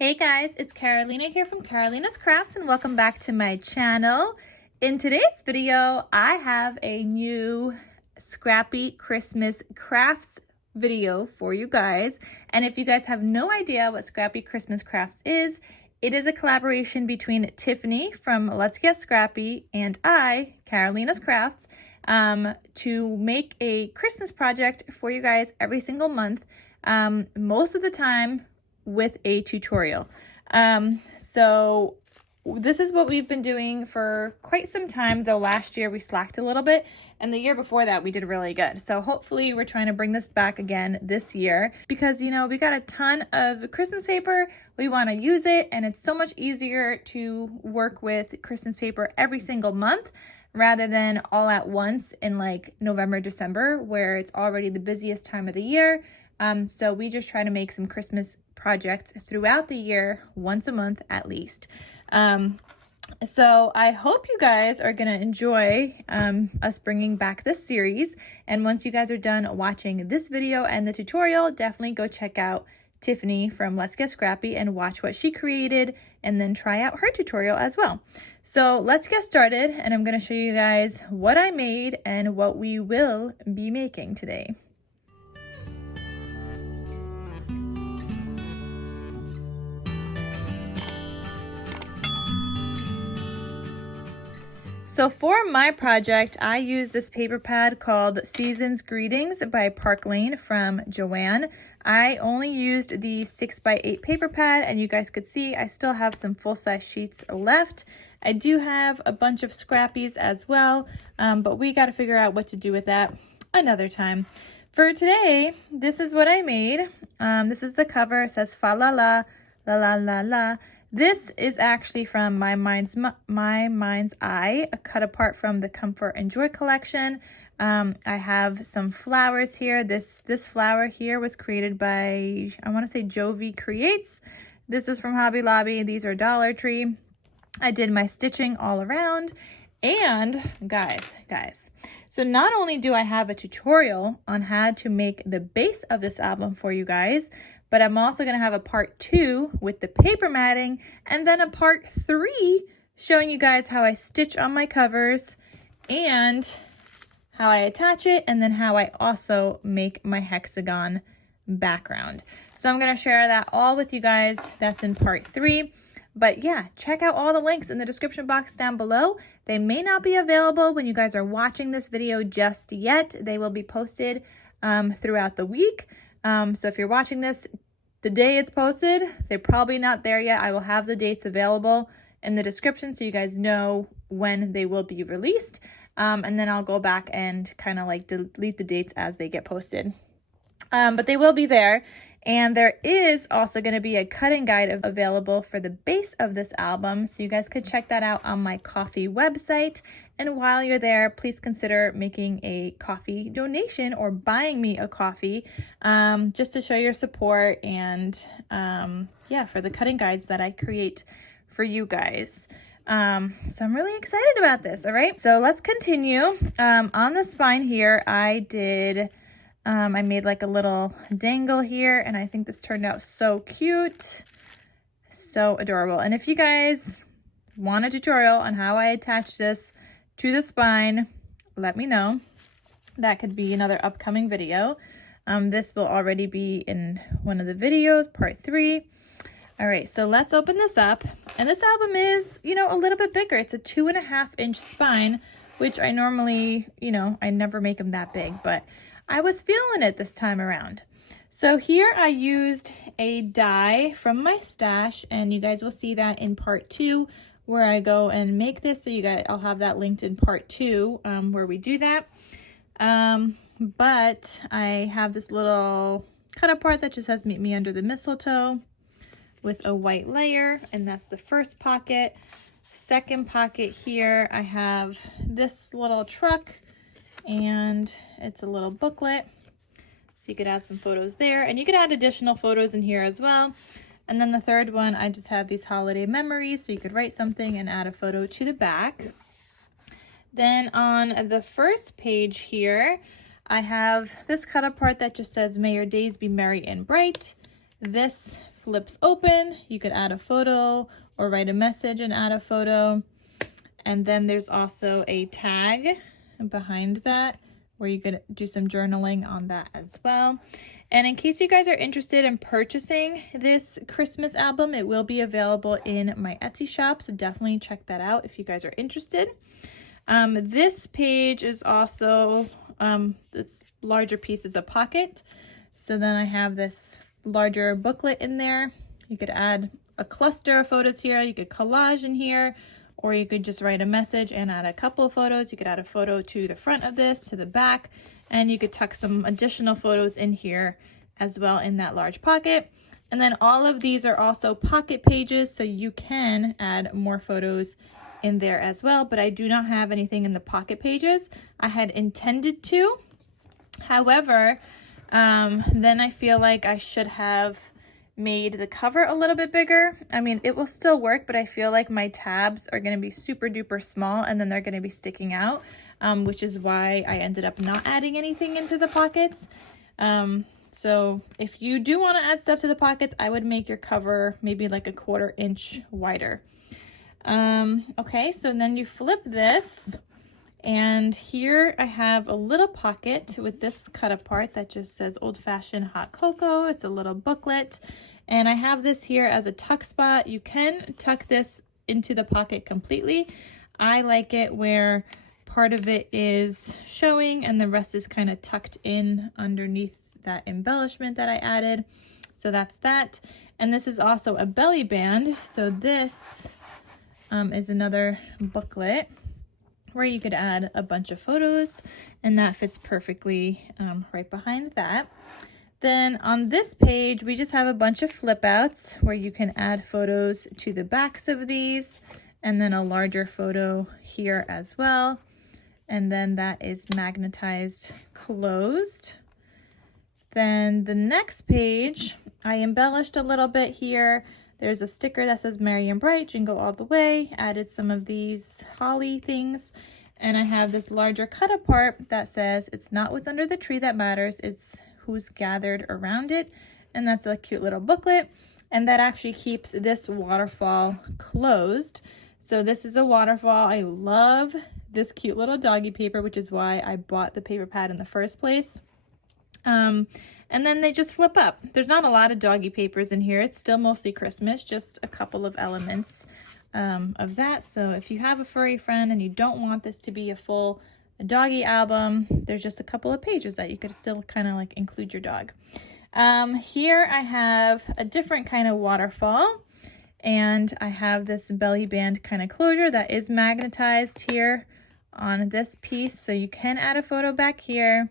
Hey guys, it's Carolina here from KarolinasKrafts and welcome back to my channel. In today's video, I have a new Scrappy Christmas Crafts video for you guys. And if you guys have no idea what Scrappy Christmas Crafts is, it is a collaboration between Tiffany from Let's Get Scrappy and I, KarolinasKrafts, to make a Christmas project for you guys every single month. Most of the time with a tutorial. So this is what we've been doing for quite some time, though last year we slacked a little bit and the year before that we did really good. So hopefully we're trying to bring this back again this year because, you know, we got a ton of Christmas paper. We want to use it and it's so much easier to work with Christmas paper every single month rather than all at once in like November, December, where it's already the busiest time of the year. So we just try to make some Christmas projects throughout the year, once a month at least. So I hope you guys are going to enjoy us bringing back this series. And once you guys are done watching this video and the tutorial, definitely go check out Tiffany from Let's Get Scrappy and watch what she created and then try out her tutorial as well. So let's get started and I'm going to show you guys what I made and what we will be making today. So for my project, I used this paper pad called Season's Greetings by Park Lane from Joann. I only used the 6x8 paper pad, and you guys could see I still have some full-size sheets left. I do have a bunch of scrappies as well, but we got to figure out what to do with that another time. For today, this is what I made. This is the cover. It says fa la la, la la la la. This is actually from My Mind's Eye, a cut apart from the Comfort and Joy collection. I have some flowers here. This flower here was created by, I want to say Jovi Creates. This is from Hobby Lobby. These are Dollar Tree. I did my stitching all around. And guys, so not only do I have a tutorial on how to make the base of this album for you guys, but I'm also going to have a part 2 with the paper matting and then a part 3 showing you guys how I stitch on my covers and how I attach it and then how I also make my hexagon background. So I'm going to share that all with you guys. That's in part 3. But yeah, check out all the links in the description box down below. They may not be available when you guys are watching this video just yet. They will be posted throughout the week. So if you're watching this the day it's posted, they're probably not there yet. I will have the dates available in the description so you guys know when they will be released. And then I'll go back and kind of like delete the dates as they get posted. But they will be there. And there is also going to be a cutting guide available for the base of this album. So you guys could check that out on my coffee website. And while you're there, please consider making a coffee donation or buying me a coffee just to show your support and yeah, for the cutting guides that I create for you guys. So I'm really excited about this. All right, so let's continue. On the spine here, I made like a little dangle here, and I think this turned out so cute, so adorable. And if you guys want a tutorial on how I attach this to the spine, let me know. That could be another upcoming video. This will already be in one of the videos, part 3. All right, so let's open this up. And this album is, you know, a little bit bigger. It's a 2.5-inch spine, which I normally, you know, I never make them that big, but I was feeling it this time around. So here I used a die from my stash, and you guys will see that in part 2 where I go and make this. So you guys, I'll have that linked in part 2 where we do that. But I have this little cut apart that just says meet me under the mistletoe with a white layer, and that's the first pocket. Second pocket here, I have this little truck, and it's a little booklet, so you could add some photos there, and you could add additional photos in here as well. And then the third one, I just have these holiday memories, so you could write something and add a photo to the back. Then on the first page here, I have this cut apart that just says may your days be merry and bright. This flips open. You could add a photo or write a message and add a photo. And then there's also a tag behind that where you could do some journaling on that as well. And in case you guys are interested in purchasing this Christmas album, it will be available in my Etsy shop, so definitely check that out if you guys are interested. This page is also, this larger piece is a pocket. So then I have this larger booklet in there. You could add a cluster of photos here, you could collage in here, or you could just write a message and add a couple of photos. You could add a photo to the front of this, to the back, and you could tuck some additional photos in here as well in that large pocket. And then all of these are also pocket pages, so you can add more photos in there as well, but I do not have anything in the pocket pages. I had intended to. However, then I feel like I should have made the cover a little bit bigger. I mean, it will still work, but I feel like my tabs are going to be super duper small and then they're going to be sticking out, which is why I ended up not adding anything into the pockets. So if you do want to add stuff to the pockets, I would make your cover maybe like a 1/4 inch wider. Okay, so then you flip this, and here I have a little pocket with this cut apart that just says old-fashioned hot cocoa. It's a little booklet, and I have this here as a tuck spot. You can tuck this into the pocket completely. I like it where part of it is showing and the rest is kind of tucked in underneath that embellishment that I added. So that's that. And this is also a belly band. So this is another booklet where you could add a bunch of photos, and that fits perfectly right behind that. Then on this page, we just have a bunch of flip outs where you can add photos to the backs of these, and then a larger photo here as well. And then that is magnetized closed. Then the next page, I embellished a little bit here. There's a sticker that says Merry and Bright, Jingle All the Way. Added some of these holly things. And I have this larger cut apart that says, it's not what's under the tree that matters, it's who's gathered around it. And that's a cute little booklet. And that actually keeps this waterfall closed. So this is a waterfall. I love this cute little doggy paper, which is why I bought the paper pad in the first place. And then they just flip up. There's not a lot of doggy papers in here. It's still mostly Christmas, just a couple of elements of that. So if you have a furry friend and you don't want this to be a full doggy album, there's just a couple of pages that you could still kind of like include your dog. Here I have a different kind of waterfall, and I have this belly band kind of closure that is magnetized here on this piece. So you can add a photo back here.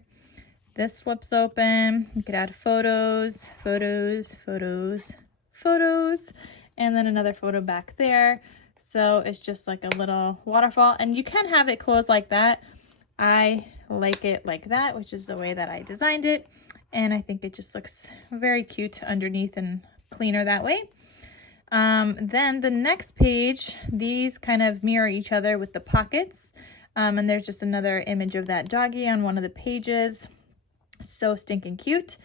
This flips open. You could add photos, photos, photos, photos, and then another photo back there. So it's just like a little waterfall, and you can have it closed like that. I like it like that, which is the way that I designed it. And I think it just looks very cute underneath and cleaner that way. Then the next page, these kind of mirror each other with the pockets. And there's just another image of that doggy on one of the pages. So stinking cute.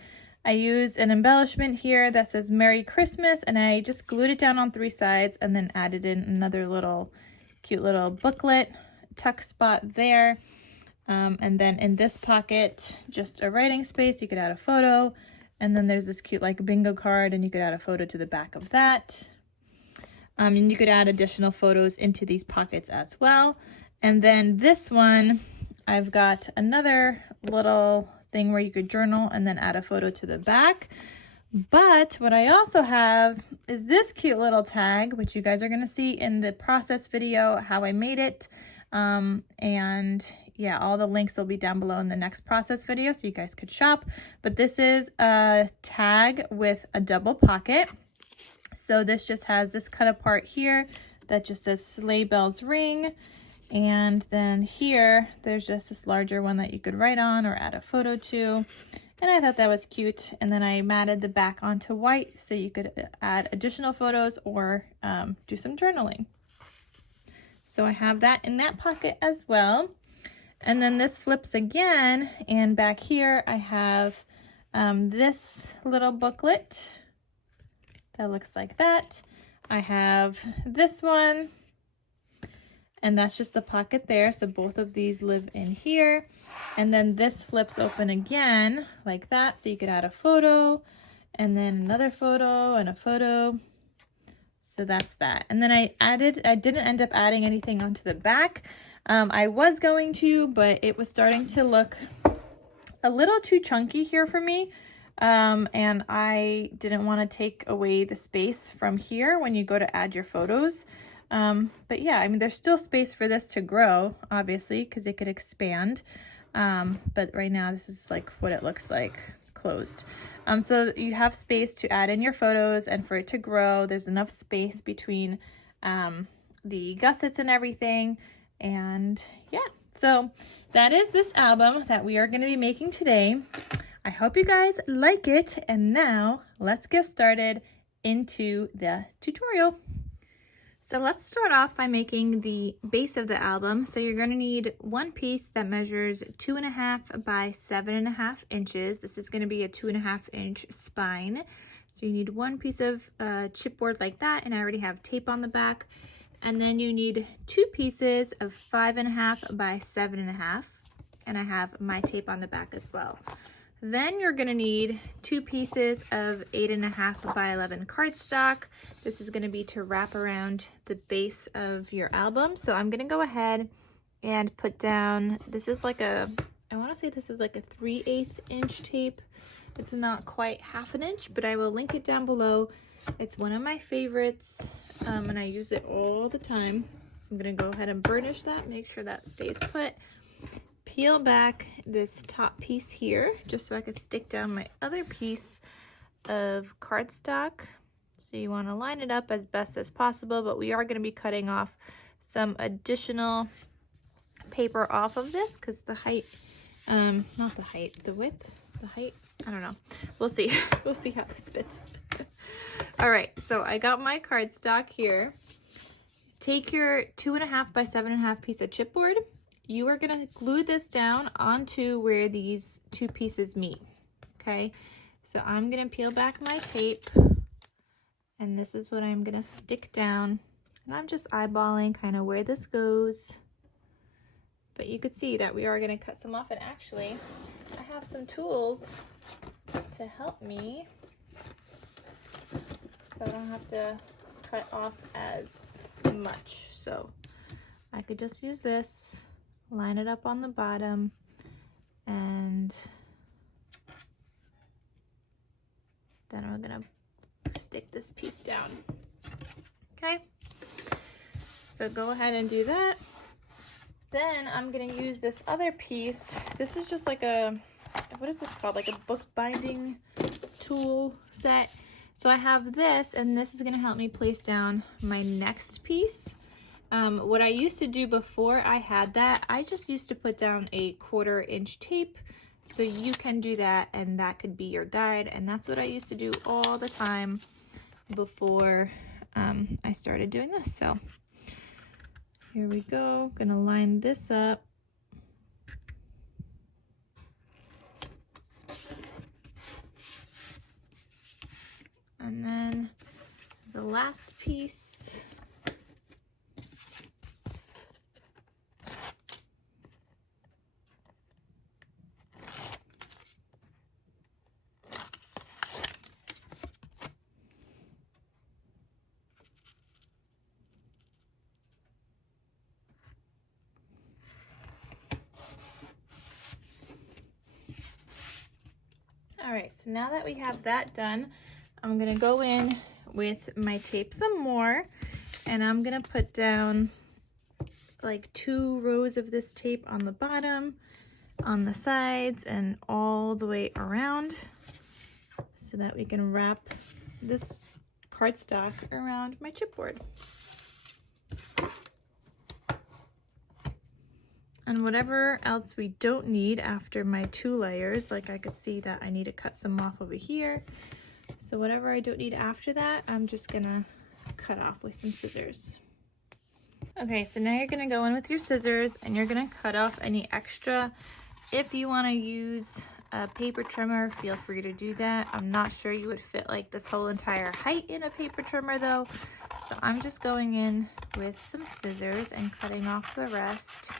I used an embellishment here that says Merry Christmas, and I just glued it down on 3 sides and then added in another little cute little booklet tuck spot there. And then in this pocket, just a writing space. You could add a photo, and then there's this cute like bingo card, and you could add a photo to the back of that. And you could add additional photos into these pockets as well. And then this one, I've got another little thing where you could journal and then add a photo to the back. But what I also have is this cute little tag, which you guys are going to see in the process video, how I made it. And yeah, all the links will be down below in the next process video, so you guys could shop. But this is a tag with a double pocket. So this just has this cut apart here that just says Sleigh Bells Ring. And then here, there's just this larger one that you could write on or add a photo to. And I thought that was cute. And then I matted the back onto white so you could add additional photos or do some journaling. So I have that in that pocket as well. And then this flips again. And back here, I have this little booklet that looks like that. I have this one, and that's just the pocket there. So both of these live in here. And then this flips open again like that. So you could add a photo and then another photo and a photo. So that's that. And then I didn't end up adding anything onto the back. I was going to, but it was starting to look a little too chunky here for me. And I didn't want to take away the space from here when you go to add your photos. But yeah, I mean, there's still space for this to grow, obviously, because it could expand. But right now this is like what it looks like closed. So you have space to add in your photos and for it to grow. There's enough space between the gussets and everything. And yeah, so that is this album that we are going to be making today. I hope you guys like it. And now let's get started into the tutorial. So let's start off by making the base of the album. So you're going to need one piece that measures 2.5 by 7.5 inches. This is going to be a 2.5 inch spine. So you need one piece of chipboard like that, and I already have tape on the back. And then you need two pieces of 5.5 by 7.5, and I have my tape on the back as well. Then you're gonna need two pieces of 8.5 by 11 cardstock. This is gonna be to wrap around the base of your album. So I'm gonna go ahead and put down, this is like a, I wanna say this is like a 3/8 inch tape. It's not quite 1/2 inch, but I will link it down below. It's one of my favorites, and I use it all the time. So I'm gonna go ahead and burnish that, make sure that stays put. Peel back this top piece here just so I could stick down my other piece of cardstock. So you want to line it up as best as possible, but we are going to be cutting off some additional paper off of this because the height, not the height, the width, the height, I don't know. We'll see. We'll see how this fits. All right, so I got my cardstock here. Take your 2.5 by 7.5 piece of chipboard. You are going to glue this down onto where these two pieces meet, okay? So I'm going to peel back my tape, and this is what I'm going to stick down. And I'm just eyeballing kind of where this goes. But you could see that we are going to cut some off, and actually, I have some tools to help me so I don't have to cut off as much. So I could just use this. Line it up on the bottom, and then I'm gonna stick this piece down. Okay, so go ahead and do that. Then I'm gonna use this other piece. This is just like a, what is this called? Like a book binding tool set. So I have this, and this is gonna help me place down my next piece. What I used to do before I had that, I just used to put down a 1/4 inch tape. So you can do that, and that could be your guide. And that's what I used to do all the time before I started doing this. So here we go. Gonna line this up. And then the last piece. All right, so now that we have that done, I'm gonna go in with my tape some more, and I'm gonna put down like 2 rows of this tape on the bottom, on the sides, and all the way around so that we can wrap this cardstock around my chipboard. And whatever else we don't need after my 2 layers, like I could see that I need to cut some off over here. So whatever I don't need after that, I'm just gonna cut off with some scissors. Okay, so now you're gonna go in with your scissors and you're gonna cut off any extra. If you wanna use a paper trimmer, feel free to do that. I'm not sure you would fit like this whole entire height in a paper trimmer though. So I'm just going in with some scissors and cutting off the rest.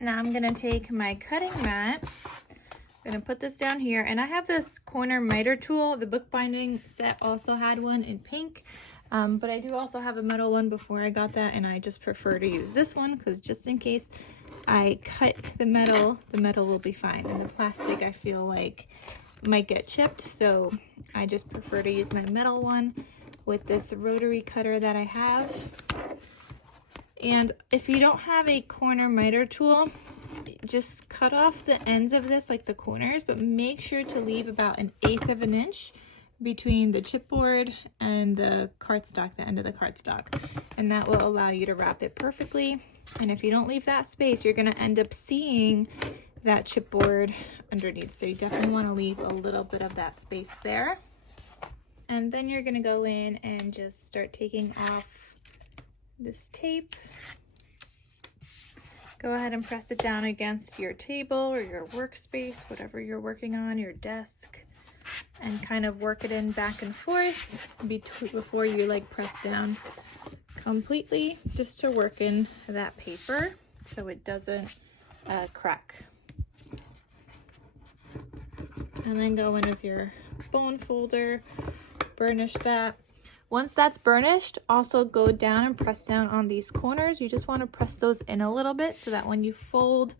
Now I'm gonna take my cutting mat. I'm gonna put this down here, and I have this corner miter tool. The bookbinding set also had one in pink, but I do also have a metal one before I got that, and I just prefer to use this one because just in case I cut the metal will be fine, and the plastic I feel like might get chipped, so I just prefer to use my metal one with this rotary cutter that I have. And if you don't have a corner miter tool, just cut off the ends of this, like the corners, but make sure to leave about 1/8 of an inch between the chipboard and the cardstock, the end of the cardstock. And that will allow you to wrap it perfectly. And if you don't leave that space, you're gonna end up seeing that chipboard underneath. So you definitely wanna leave a little bit of that space there. And then you're gonna go in and just start taking off this tape. Go ahead and press it down against your table or your workspace, whatever you're working on, your desk, and kind of work it in back and forth before you like press down completely, just to work in that paper so it doesn't crack. And then go in with your bone folder, burnish that. Once that's burnished, also go down and press down on these corners. You just want to press those in a little bit so that when you fold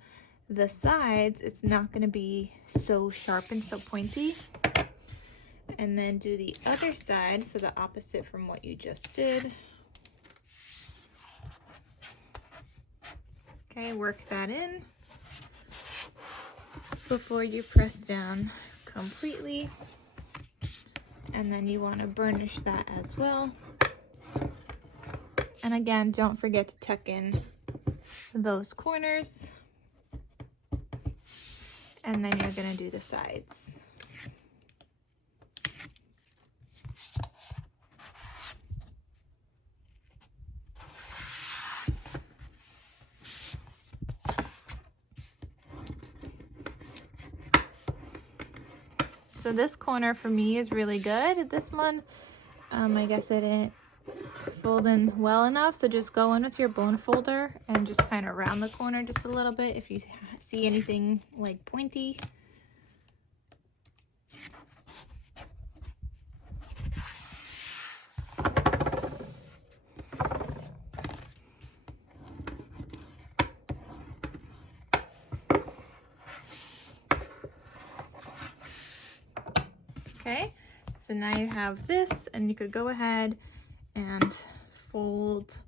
the sides, it's not going to be so sharp and so pointy. And then do the other side, so the opposite from what you just did. Okay, work that in before you press down completely. And then you want to burnish that as well. And again, don't forget to tuck in those corners. And then you're going to do the sides. So this corner for me is really good. This one, I guess I didn't fold in well enough. So just go in with your bone folder and just kind of round the corner just a little bit if you see anything like pointy. Okay, so now you have this, and you could go ahead and fold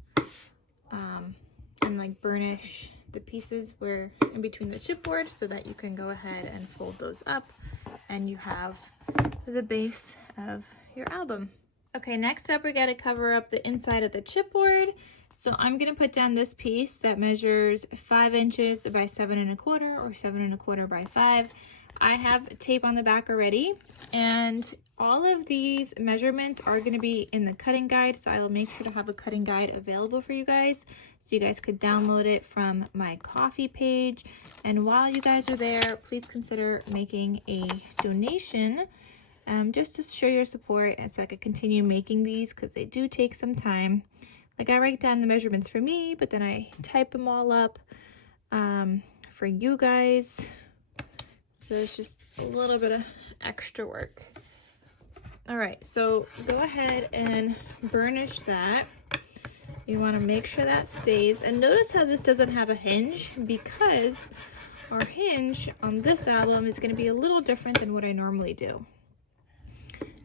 and like burnish the pieces where in between the chipboard so that you can go ahead and fold those up and you have the base of your album. Okay, next up we got to cover up the inside of the chipboard. So I'm going to put down this piece that measures 5 inches by 7 1/4 or 7 1/4 by 5. I have tape on the back already, and all of these measurements are going to be in the cutting guide, so I will make sure to have a cutting guide available for you guys so you guys could download it from my Ko-fi page. And while you guys are there, please consider making a donation just to show your support and so I could continue making these, because they do take some time. Like, I write down the measurements for me, but then I type them all up for you guys. So it's just a little bit of extra work. All right, so go ahead and burnish that. You want to make sure that stays. And notice how this doesn't have a hinge, because our hinge on this album is going to be a little different than what I normally do.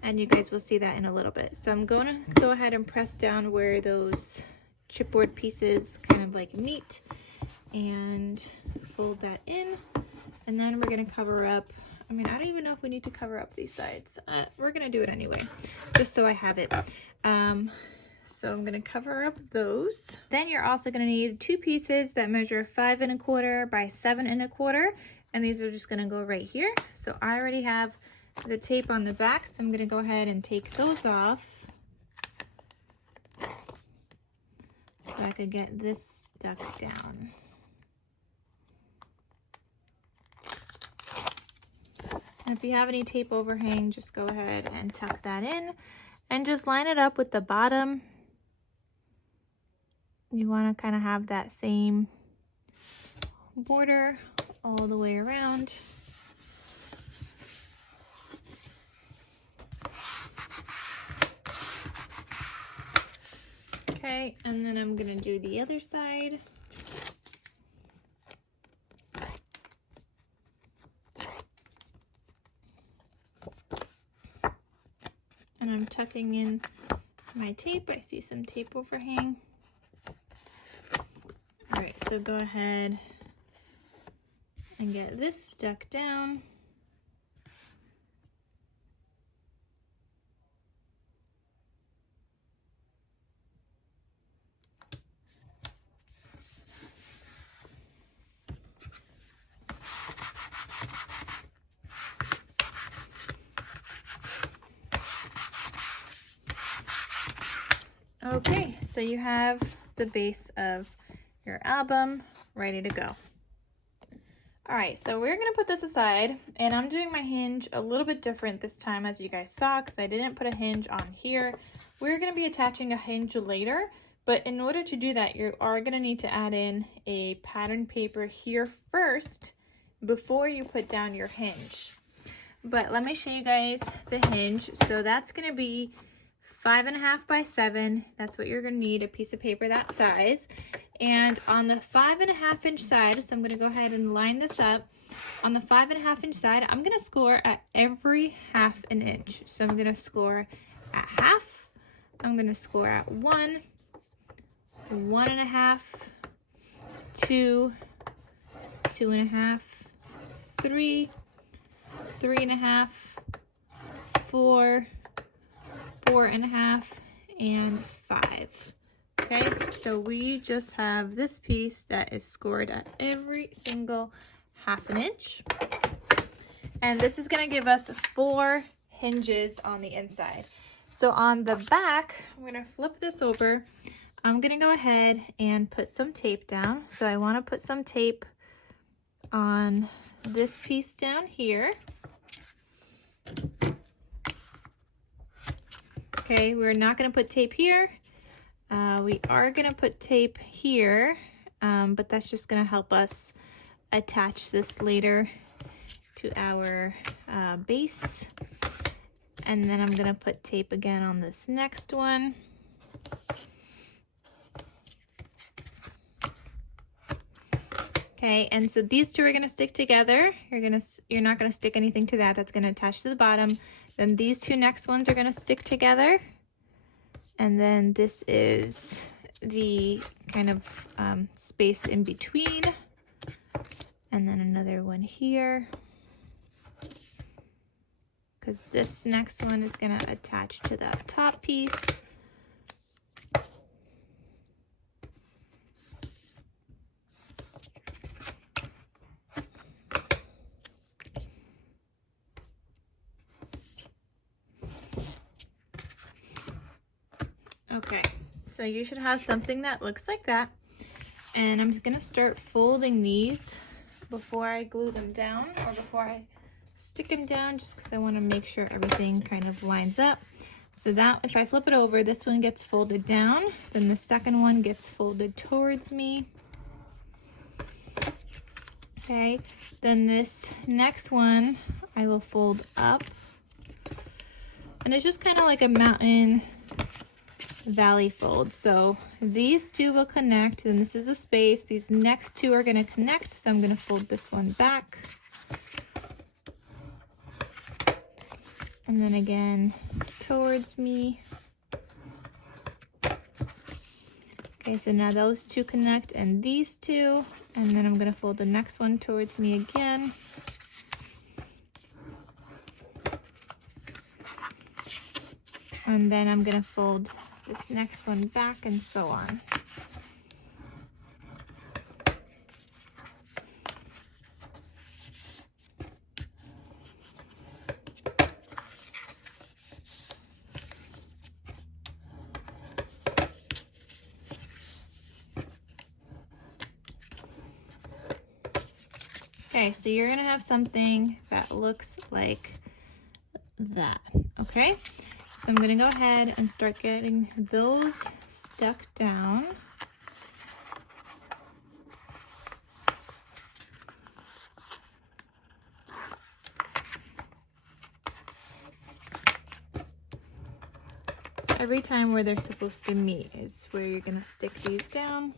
And you guys will see that in a little bit. So I'm going to go ahead and press down where those chipboard pieces kind of like meet and fold that in. And then we're going to cover up, I mean, I don't even know if we need to cover up these sides. We're going to do it anyway, just so I have it. So I'm going to cover up those. Then you're also going to need 2 pieces that measure 5 1/4 by 7 1/4. And these are just going to go right here. So I already have the tape on the back, so I'm gonna go ahead and take those off so I could get this stuck down. And if you have any tape overhang, just go ahead and tuck that in and just line it up with the bottom. You want to kind of have that same border all the way around. Okay, and then I'm gonna do the other side. And I'm tucking in my tape. I see some tape overhang. All right, so go ahead and get this stuck down. Okay, so you have the base of your album ready to go. All right, so we're gonna put this aside, and I'm doing my hinge a little bit different this time, as you guys saw, because I didn't put a hinge on here. We're gonna be attaching a hinge later, but in order to do that, you are gonna need to add in a pattern paper here first before you put down your hinge. But let me show you guys the hinge. So that's gonna be 5.5 by 7. That's what you're gonna need, a piece of paper that size. And on the 5.5 inch side, so I'm gonna go ahead and line this up. On the 5.5 inch side, I'm gonna score at every 1/2 inch. So I'm gonna score at 1/2. I'm gonna score at 1, 1.5, 2, 2.5, 3, 3.5, 4, 4.5, and 5. Okay, so we just have this piece that is scored at every single 1/2 inch. And this is gonna give us 4 hinges on the inside. So on the back, I'm gonna flip this over. I'm gonna go ahead and put some tape down. So I wanna put some tape on this piece down here. Okay, we're not gonna put tape here. We are gonna put tape here, but that's just gonna help us attach this later to our base. And then I'm gonna put tape again on this next one. Okay, and so these two are gonna stick together. You're not gonna stick anything to that. That's gonna attach to the bottom. Then these two next ones are gonna stick together. And then this is the kind of space in between. And then another one here. Because this next one is gonna attach to that top piece. Okay, so you should have something that looks like that. And I'm just gonna start folding these before I glue them down, or before I stick them down, just because I want to make sure everything kind of lines up. So that if I flip it over, this one gets folded down, then the second one gets folded towards me. Okay, then this next one I will fold up, and it's just kind of like a mountain valley fold. So these two will connect, and this is the space. These next two are going to connect, so I'm going to fold this one back, and then again towards me. Okay, so now those two connect, and these two, and then I'm going to fold the next one towards me again. And then I'm going to fold this next one back, and so on. Okay, so you're gonna have something that looks like that, okay? So I'm gonna go ahead and start getting those stuck down. Every time where they're supposed to meet is where you're gonna stick these down.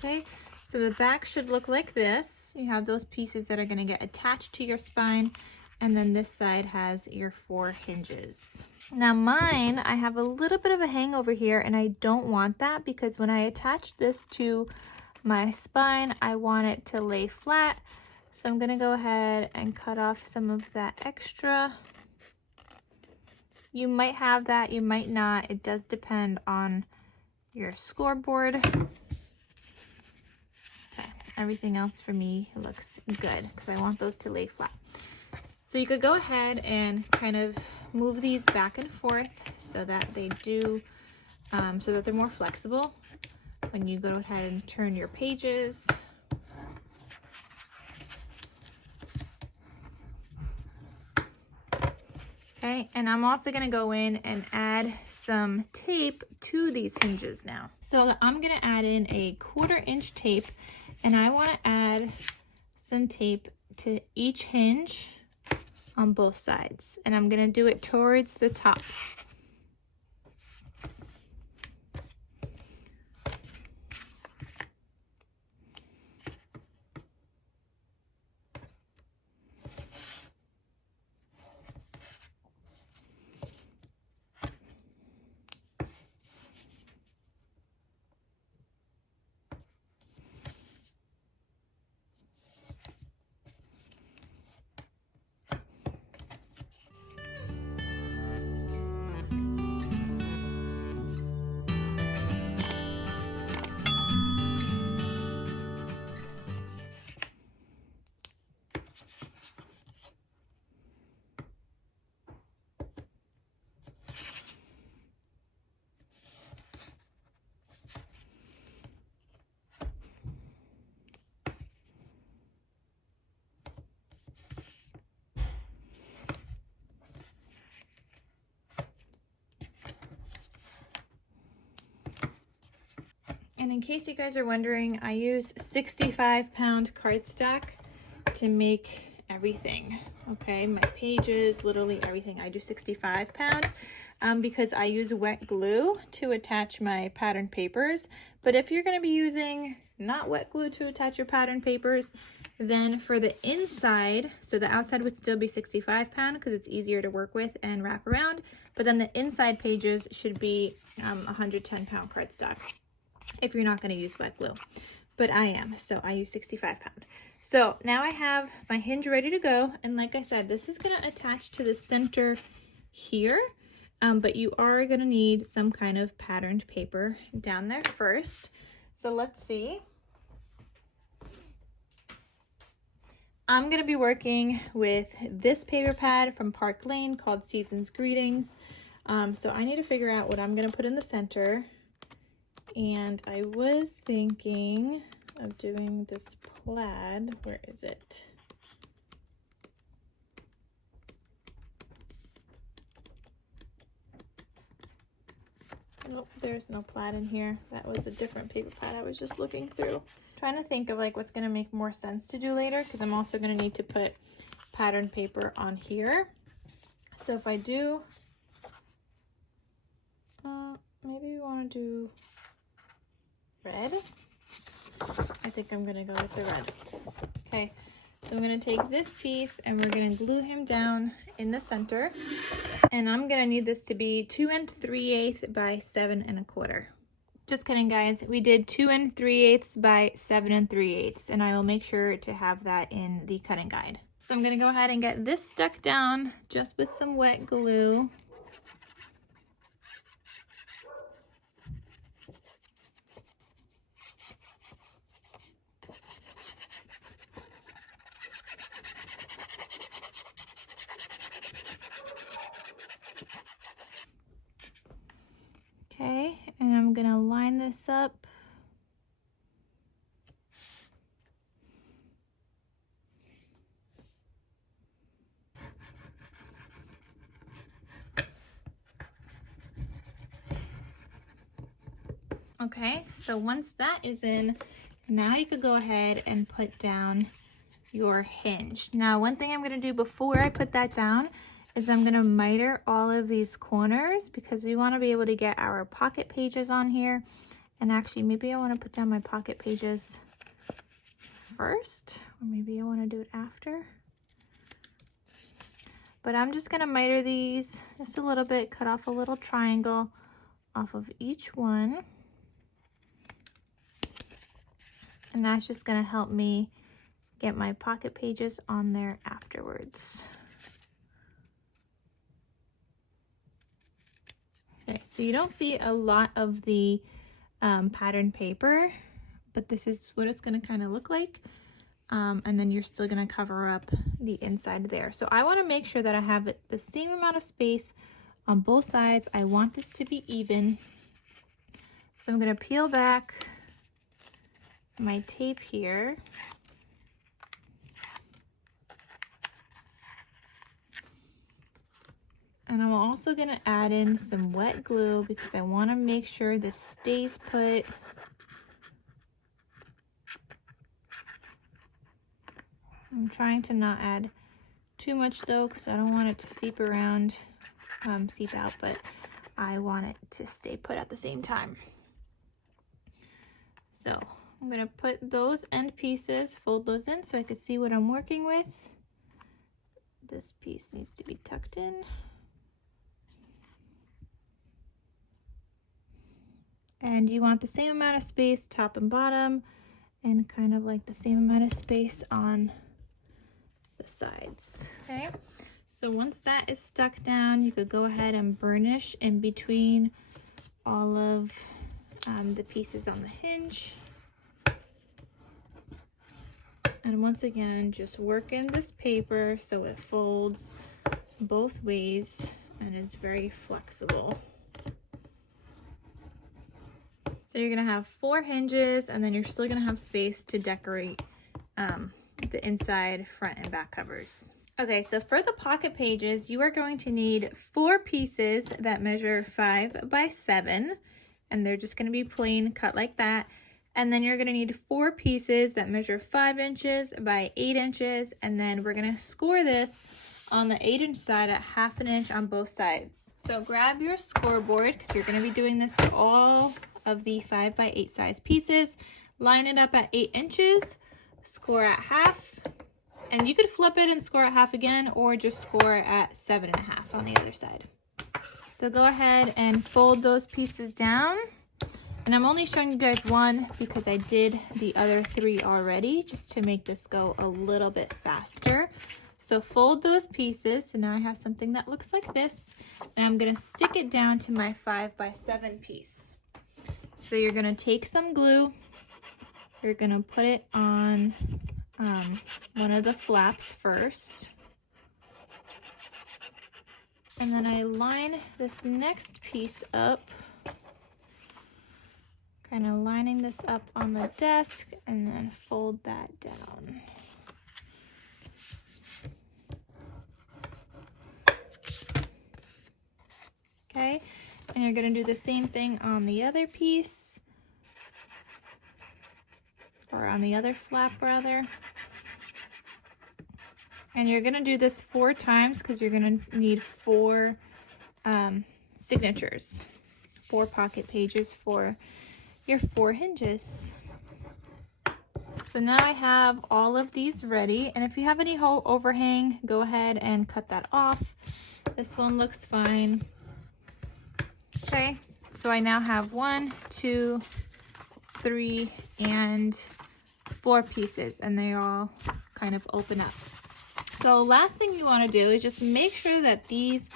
Okay, so the back should look like this. You have those pieces that are gonna get attached to your spine, and then this side has your 4 hinges. Now mine, I have a little bit of a hang over here, and I don't want that because when I attach this to my spine, I want it to lay flat. So I'm gonna go ahead and cut off some of that extra. You might have that, you might not. It does depend on your scoreboard. Okay, everything else for me looks good because I want those to lay flat. So you could go ahead and kind of move these back and forth so that they do, so that they're more flexible when you go ahead and turn your pages. Okay, and I'm also gonna go in and add some tape to these hinges now. So I'm gonna add in a 1/4 inch tape, and I wanna add some tape to each hinge on both sides, and I'm gonna do it towards the top. And in case you guys are wondering, I use 65-pound cardstock to make everything, okay? My pages, literally everything. I do 65 pounds because I use wet glue to attach my pattern papers. But if you're gonna be using not wet glue to attach your pattern papers, then for the inside, so the outside would still be 65-pound because it's easier to work with and wrap around, but then the inside pages should be 110-pound cardstock if you're not going to use wet glue. But I am, so I use 65-pound. So now I have my hinge ready to go, and like I said, this is going to attach to the center here, but you are going to need some kind of patterned paper down there first. So let's see. I'm going to be working with this paper pad from Park Lane called Season's Greetings. So I need to figure out what I'm going to put in the center. And I was thinking of doing this plaid. Where is it? Nope, there's no plaid in here. That was a different paper pad I was just looking through. Trying to think of like what's going to make more sense to do later, because I'm also going to need to put pattern paper on here. So if I do, maybe we want to do red. I think I'm gonna go with the red. Okay, so I'm gonna take this piece and we're gonna glue him down in the center, and I'm gonna need this to be 2 3/8 by 7 1/4. Just kidding, guys. We did 2 3/8 by 7 3/8, and I will make sure to have that in the cutting guide. So I'm gonna go ahead and get this stuck down just with some wet glue. this up. Okay, so once that is in, now you could go ahead and put down your hinge. Now, one thing I'm going to do before I put that down is I'm going to miter all of these corners because we want to be able to get our pocket pages on here. And actually, maybe I want to put down my pocket pages first, or maybe I want to do it after. But I'm just going to miter these just a little bit, cut off a little triangle off of each one. And that's just going to help me get my pocket pages on there afterwards. Okay, so you don't see a lot of the pattern paper, but this is what it's going to kind of look like. And then you're still going to cover up the inside there. So I want to make sure that I have the same amount of space on both sides. I want this to be even. So I'm going to peel back my tape here. And I'm also going to add in some wet glue because I want to make sure this stays put. I'm trying to not add too much though because I don't want it to seep around, seep out, but I want it to stay put at the same time. So I'm going to put those end pieces, fold those in so I can see what I'm working with. This piece needs to be tucked in. And you want the same amount of space top and bottom, and kind of like the same amount of space on the sides. Okay, so once that is stuck down, you could go ahead and burnish in between all of the pieces on the hinge. And once again, just work in this paper so it folds both ways and it's very flexible. So you're gonna have 4 hinges, and then you're still gonna have space to decorate the inside, front, and back covers. Okay, so for the pocket pages, you are going to need 4 pieces that measure 5 by 7, and they're just gonna be plain cut like that. And then you're gonna need 4 pieces that measure 5 inches by 8 inches, and then we're gonna score this on the 8-inch side at 1/2 inch on both sides. So grab your scoreboard because you're gonna be doing this to all of the 5 by 8 size pieces. Line it up at 8 inches, score at 1/2, and you could flip it and score at 1/2 again, or just score at 7.5 on the other side. So go ahead and fold those pieces down. And I'm only showing you guys one because I did the other 3 already, just to make this go a little bit faster. So fold those pieces. So now I have something that looks like this, and I'm gonna stick it down to my 5 by 7 piece. So you're gonna take some glue, you're gonna put it on one of the flaps first. And then I line this next piece up, kind of lining this up on the desk, and then fold that down. Okay, and you're going to do the same thing on the other piece, or on the other flap rather. And you're going to do this 4 times because you're going to need 4 signatures, 4 pocket pages for your 4 hinges. So now I have all of these ready, and if you have any overhang, go ahead and cut that off. This one looks fine. Okay, so I now have 1, 2, 3, and 4 pieces, and they all kind of open up. So last thing you want to do is just make sure that these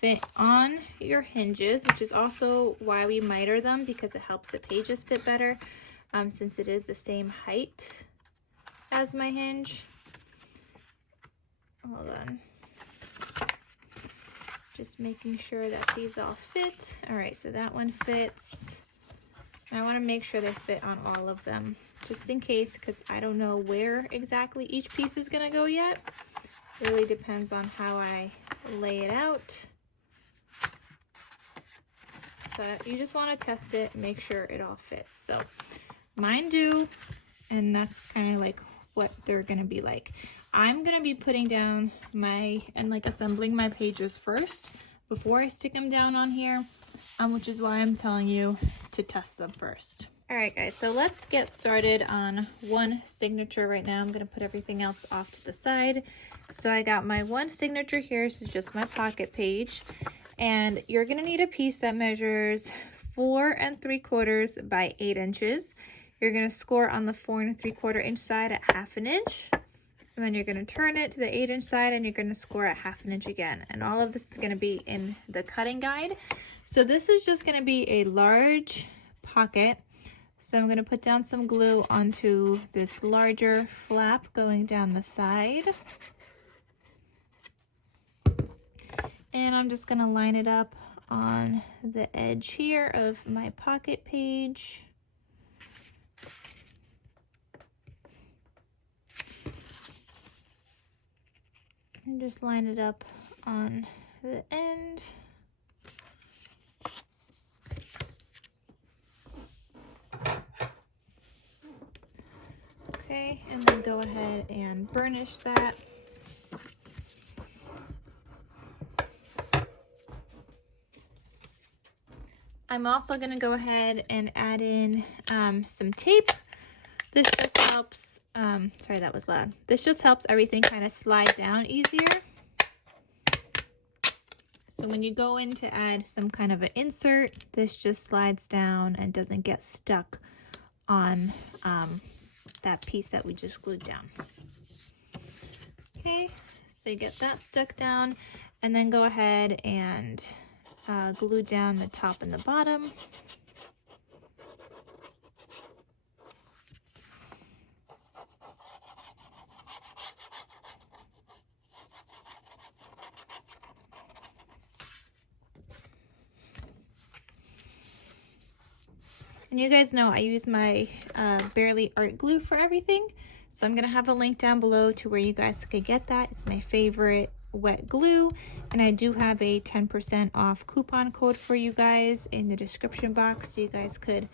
fit on your hinges, which is also why we miter them, because it helps the pages fit better, since it is the same height as my hinge. Hold on. Just making sure that these all fit. All right, so that one fits. And I want to make sure they fit on all of them, just in case, because I don't know where exactly each piece is going to go yet. It really depends on how I lay it out. So you just want to test it, make sure it all fits. So mine do, and that's kind of like what they're going to be like. I'm going to be putting down and like assembling my pages first before I stick them down on here, which is why I'm telling you to test them first. All right, guys, so let's get started on one signature right now. I'm going to put everything else off to the side. So I got my one signature here. This is just my pocket page. And you're going to need a piece that measures 4 3/4 by 8 inches. You're going to score on the 4 3/4 inch side at 1/2 inch. And then you're going to turn it to the 8 inch side and you're going to score at 1/2 inch again. And all of this is going to be in the cutting guide. So this is just going to be a large pocket. So I'm going to put down some glue onto this larger flap going down the side. And I'm just going to line it up on the edge here of my pocket page. And just line it up on the end. Okay, and then go ahead and burnish that. I'm also going to go ahead and add in some tape. This just helps. Sorry, that was loud. This just helps everything kind of slide down easier. So when you go in to add some kind of an insert, this just slides down and doesn't get stuck on that piece that we just glued down. Okay, so you get that stuck down, and then go ahead and glue down the top and the bottom. And you guys know I use my Barely Art glue for everything. So I'm going to have a link down below to where you guys can get that. It's my favorite wet glue. And I do have a 10% off coupon code for you guys in the description box. So you guys could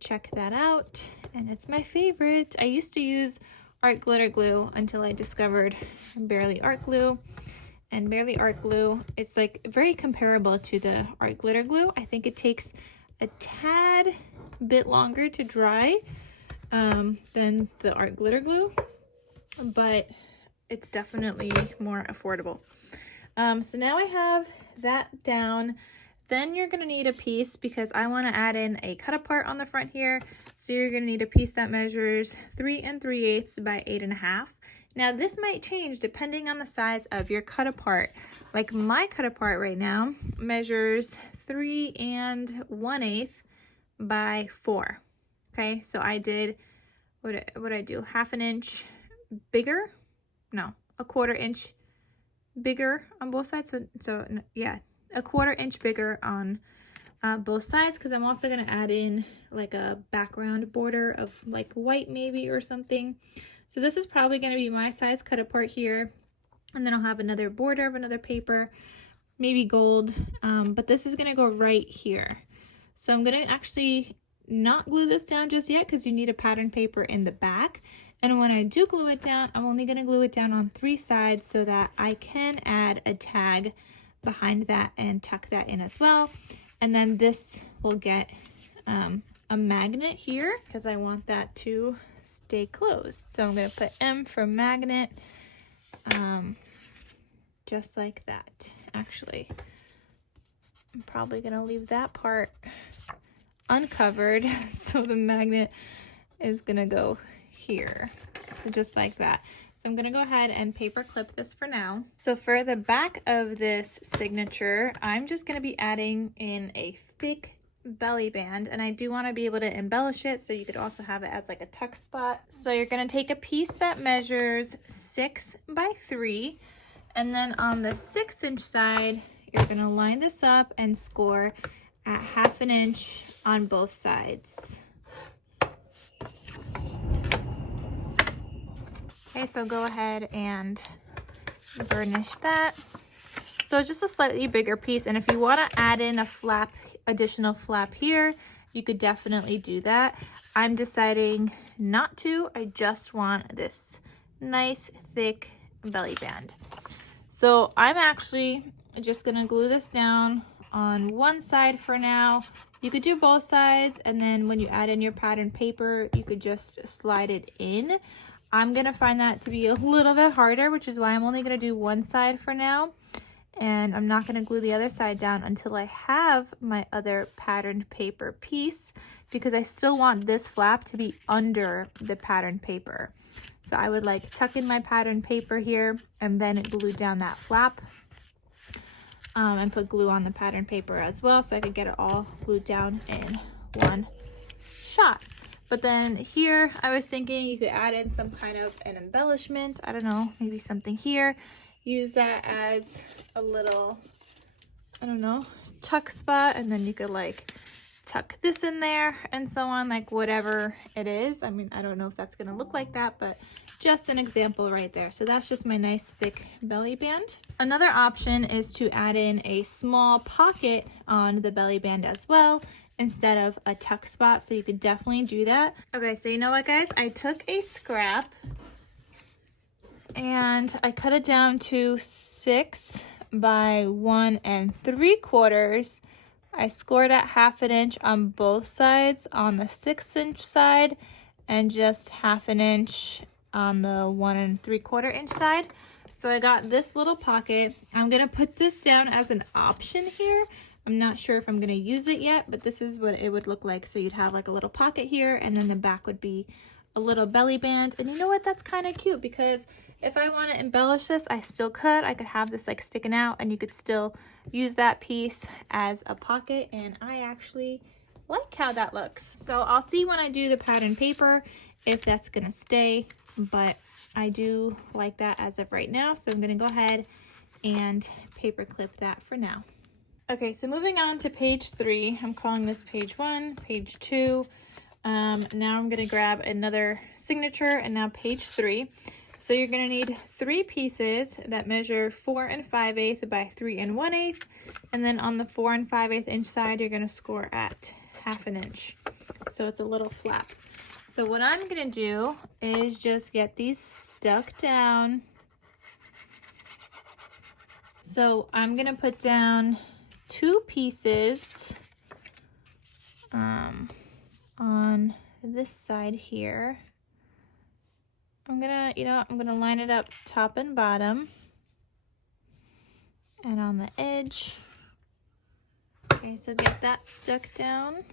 check that out. And it's my favorite. I used to use Art Glitter Glue until I discovered Barely Art Glue. And Barely Art Glue, it's like very comparable to the Art Glitter Glue. I think it takes a tad bit longer to dry than the Art Glitter Glue, but it's definitely more affordable. So now I have that down. Then you're going to need a piece because I want to add in a cut apart on the front here. So you're going to need a piece that measures 3 3/8 by 8.5. Now this might change depending on the size of your cut apart. Like my cut apart right now measures 3 1/8 by 4. Okay, so I did what I do, 1/2 inch bigger, no, 1/4 inch bigger on both sides. So yeah, 1/4 inch bigger on both sides, because I'm also going to add in like a background border of like white maybe or something. So this is probably going to be my size cut apart here, and then I'll have another border of another paper, maybe gold, but this is going to go right here. So I'm going to actually not glue this down just yet because you need a pattern paper in the back. And when I do glue it down, I'm only going to glue it down on 3 sides so that I can add a tag behind that and tuck that in as well. And then this will get a magnet here because I want that to stay closed. So I'm going to put M for magnet, just like that. Actually, I'm probably going to leave that part uncovered so the magnet is going to go here, just like that. So I'm going to go ahead and paper clip this for now. So for the back of this signature, I'm just going to be adding in a thick belly band, and I do want to be able to embellish it, so you could also have it as like a tuck spot. So you're going to take a piece that measures 6 by 3, and then on the 6 inch side, you're going to line this up and score at 1/2 inch on both sides. Okay, so go ahead and burnish that. So just a slightly bigger piece, and if you want to add in a flap, additional flap here, you could definitely do that. I'm deciding not to. I just want this nice thick belly band. So I'm actually just gonna glue this down on one side for now. You could do both sides, and then when you add in your pattern paper, you could just slide it in. I'm gonna find that to be a little bit harder, which is why I'm only gonna do one side for now. And I'm not gonna glue the other side down until I have my other patterned paper piece, because I still want this flap to be under the patterned paper. So I would like tuck in my patterned paper here and then glue down that flap, and put glue on the patterned paper as well, so I could get it all glued down in one shot. But then here I was thinking you could add in some kind of an embellishment. I don't know, maybe something here. Use that as a little, I don't know, tuck spot, and then you could like tuck this in there and so on, like whatever it is. I mean, I don't know if that's gonna look like that, but just an example right there. So that's just my nice thick belly band. Another option is to add in a small pocket on the belly band as well, instead of a tuck spot. So you could definitely do that. Okay, so you know what, guys? I took a scrap and I cut it down to 6 by 1 3/4. I scored at 1/2 inch on both sides, on the 6-inch side, and just 1/2 inch on the 1 3/4 inch side. So I got this little pocket. I'm gonna put this down as an option here. I'm not sure if I'm gonna use it yet, but this is what it would look like. So you'd have like a little pocket here, and then the back would be a little belly band. And you know what, that's kind of cute, because if I want to embellish this, I still could. I could have this like sticking out, and you could still use that piece as a pocket, and I actually like how that looks. So I'll see when I do the pattern paper if that's gonna stay, but I do like that as of right now. So I'm gonna go ahead and paper clip that for now. Okay, so moving on to page 3, I'm calling this page 1, page 2. Now I'm gonna grab another signature, and now page 3. So you're gonna need 3 pieces that measure 4 5/8 by 3 1/8. And then on the 4 5/8 inch side, you're gonna score at 1/2 inch. So it's a little flap. So what I'm gonna do is just get these stuck down. So I'm gonna put down 2 pieces on this side here. I'm gonna line it up top and bottom, and on the edge. Okay, so get that stuck down.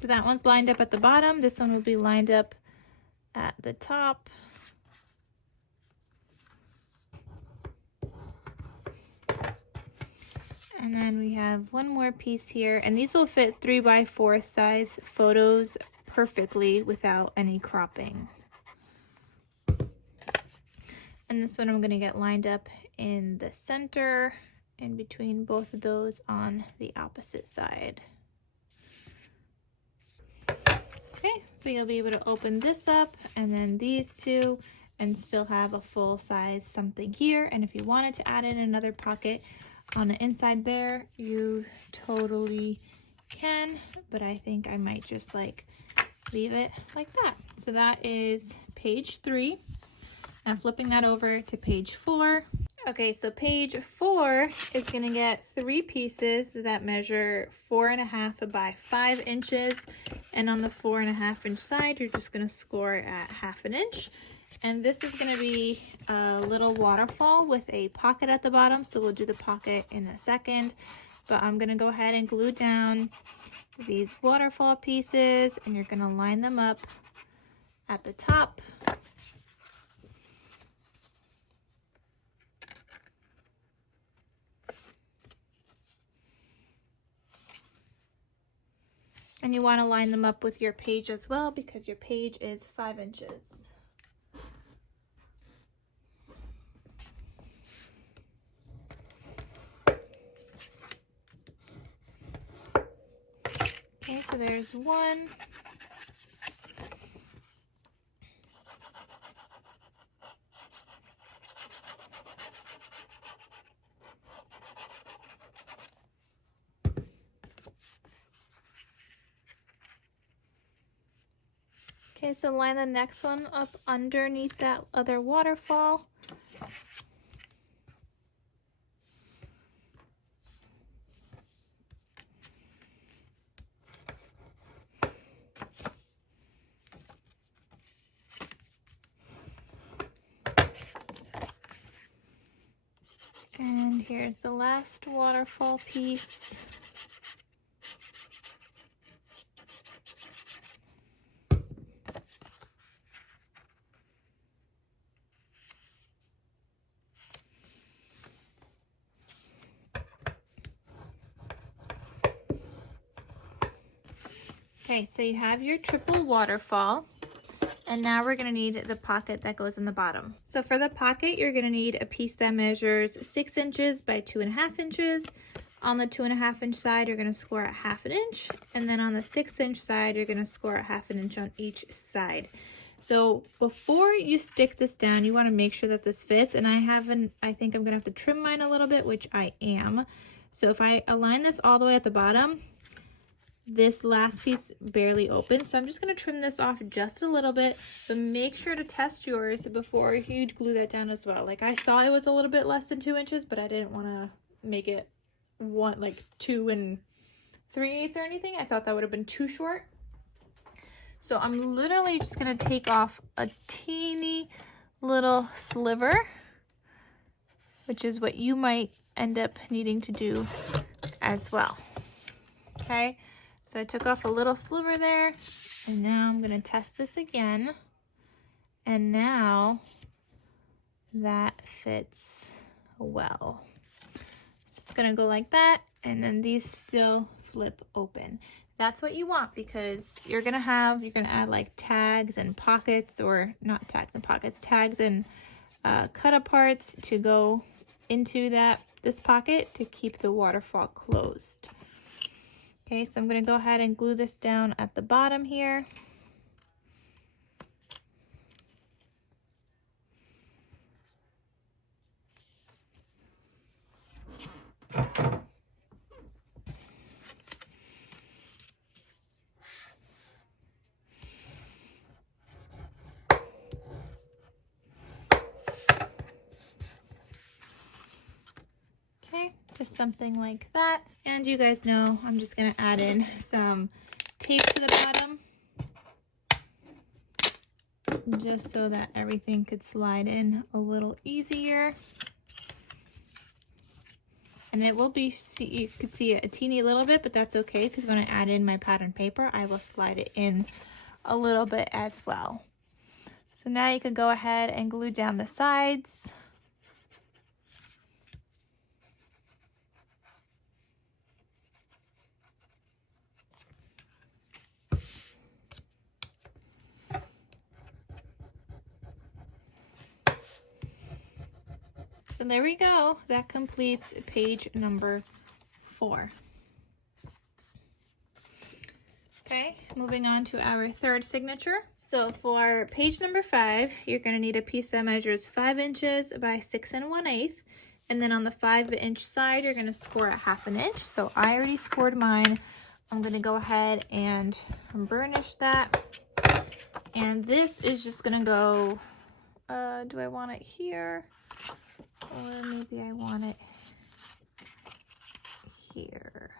So that one's lined up at the bottom. This one will be lined up at the top. And then we have one more piece here, and these will fit 3 by 4 size photos perfectly without any cropping. And this one I'm going to get lined up in the center, in between both of those on the opposite side. Okay, so you'll be able to open this up, and then these two, and still have a full size something here. And if you wanted to add in another pocket on the inside there, you totally can, but I think I might just like leave it like that. So that is page 3. Now flipping that over to page 4. Okay, so page 4 is gonna get 3 pieces that measure 4 1/2 by 5 inches, and on the 4 1/2 inch side, you're just gonna score at 1/2 inch. And this is going to be a little waterfall with a pocket at the bottom, so we'll do the pocket in a second. But I'm going to go ahead and glue down these waterfall pieces, and you're going to line them up at the top. And you want to line them up with your page as well, because your page is 5 inches. Okay, so there's one. Okay, so line the next one up underneath that other waterfall. And here's the last waterfall piece. Okay, so you have your triple waterfall, and now we're gonna need the pocket that goes in the bottom. So for the pocket, you're gonna need a piece that measures 6 inches by 2.5 inches. On the 2.5 inch side, you're gonna score at 1/2 inch, and then on the 6 inch side, you're gonna score at 1/2 inch on each side. So before you stick this down, you wanna make sure that this fits, and I think I'm gonna have to trim mine a little bit, which I am. So if I align this all the way at the bottom, this last piece barely opens, so I'm just going to trim this off just a little bit, but make sure to test yours before you glue that down as well. Like I saw it was a little bit less than 2 inches, but I didn't want to make it like 2 3/8 or anything. I thought that would have been too short. So I'm literally just going to take off a teeny little sliver, which is what you might end up needing to do as well. Okay. So I took off a little sliver there, and now I'm gonna test this again. And now that fits well. So it's gonna go like that, and then these still flip open. That's what you want, because you're gonna add like tags and pockets, or not tags and pockets, tags and cut aparts to go into this pocket to keep the waterfall closed. Okay, so I'm going to go ahead and glue this down at the bottom here. Okay, just something like that. And you guys know I'm just going to add in some tape to the bottom, just so that everything could slide in a little easier. And it will be, you could see it a teeny little bit, but that's okay, because when I add in my pattern paper, I will slide it in a little bit as well. So now you can go ahead and glue down the sides. So there we go. That completes page number 4. Okay, moving on to our third signature. So for page number 5, you're going to need a piece that measures 5 inches by 6 1/8. And then on the 5 inch side, you're going to score at 1/2 inch. So I already scored mine. I'm going to go ahead and burnish that. And this is just going to go, do I want it here? Or maybe I want it here.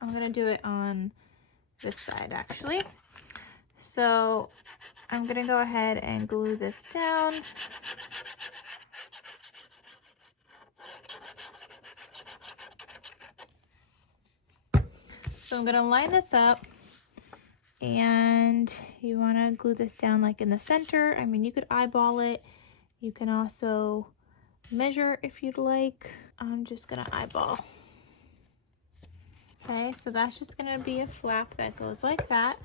I'm going to do it on this side actually. So I'm going to go ahead and glue this down. So I'm going to line this up, and you want to glue this down like in the center. I mean, you could eyeball it. You can also measure if you'd like. I'm just gonna eyeball. Okay, so that's just gonna be a flap that goes like that.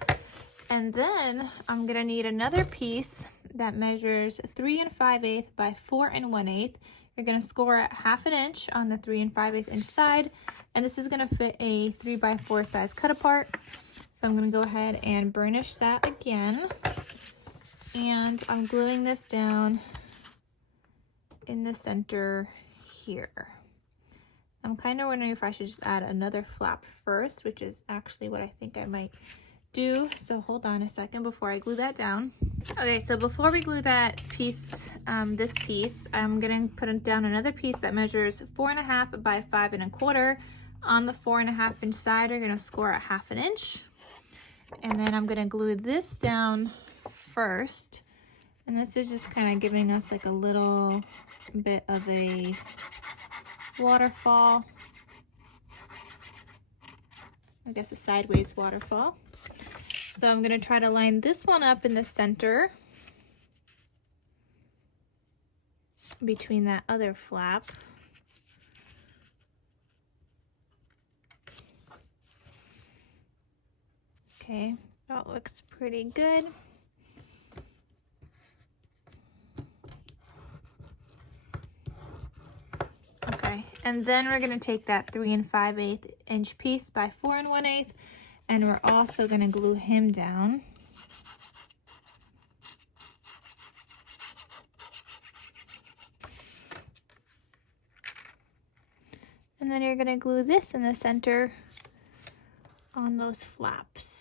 And then I'm gonna need another piece that measures 3 5/8 by 4 1/8. you're gonna score at 1/2 inch on the 3 5/8 inch side, and this is gonna fit a 3 by 4 size cut apart. So I'm gonna go ahead and burnish that again, and I'm gluing this down in the center here. I'm kind of wondering if I should just add another flap first, which is actually what I think I might do. So hold on a second before I glue that down. Okay, so before we glue that piece, this piece, I'm gonna put down another piece that measures 4 1/2 by 5 1/4. On the 4 1/2 inch side, you're gonna score at 1/2 inch. And then I'm gonna glue this down first. And this is just kind of giving us like a little bit of a waterfall. I guess a sideways waterfall. So I'm gonna try to line this one up in the center between that other flap. Okay, that looks pretty good. Okay, and then we're gonna take that 3 5/8 inch piece by 4 1/8, and we're also gonna glue him down. And then you're gonna glue this in the center on those flaps.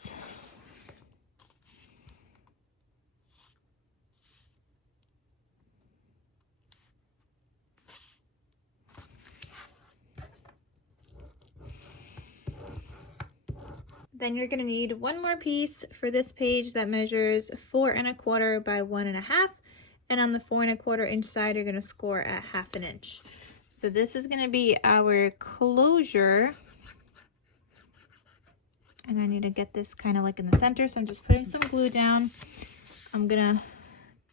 Then you're gonna need one more piece for this page that measures 4 1/4 by 1 1/2. And on the 4 1/4 inch side, you're gonna score at 1/2 inch. So this is gonna be our closure. And I need to get this kind of like in the center. So I'm just putting some glue down. I'm gonna